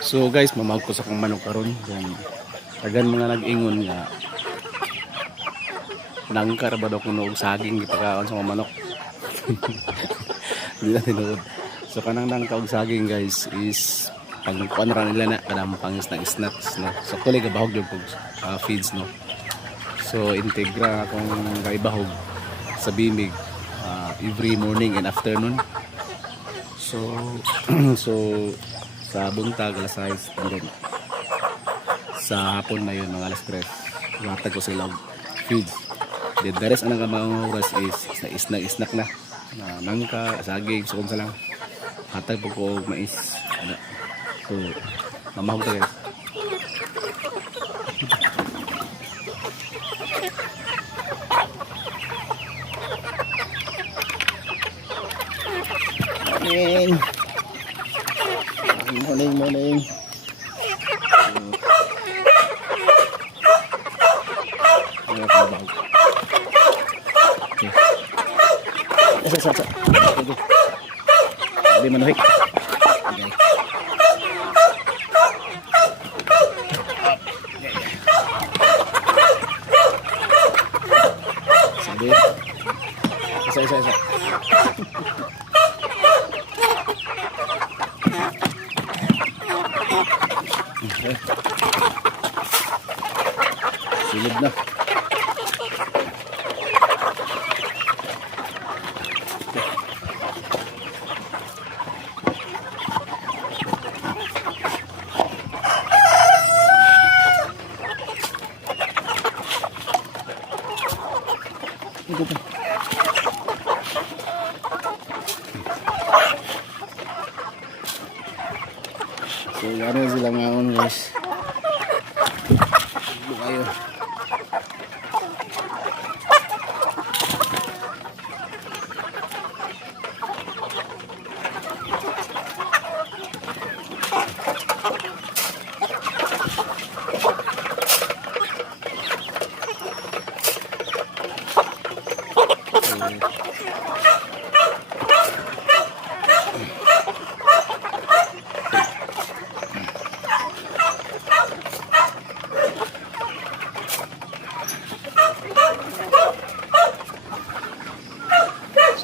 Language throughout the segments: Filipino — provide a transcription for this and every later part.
So guys, mamag ko sa kong manok karon. Tagan mga nag-ingon nga nangkar ba daw kuno og saging gipakaon sa mga manok. Hindi na tinuod. So kanang nangka og saging guys is pagkuan ra nila na kanang pangis na snacks no. So kulay gabahog jud kog feeds no. So integra akong gaibahog sa bimig every morning and afternoon. So so sa buntag alas 6 and then sa hapon na yun mga alas 3 watag ko sila feeds. The rest anang mga oras is snack na nangka, saging, so kung sa lang hatag po ko mais ano. So mamahog ta guys. Morning. Di manuhik. Sabi. Isa. Okay. Silid na. So gano'n sila ngayon guys. Buka kayo.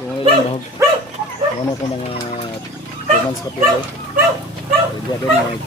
So ngayon lang bahog. Ano ko mga 2 months kapilo. Jadi agad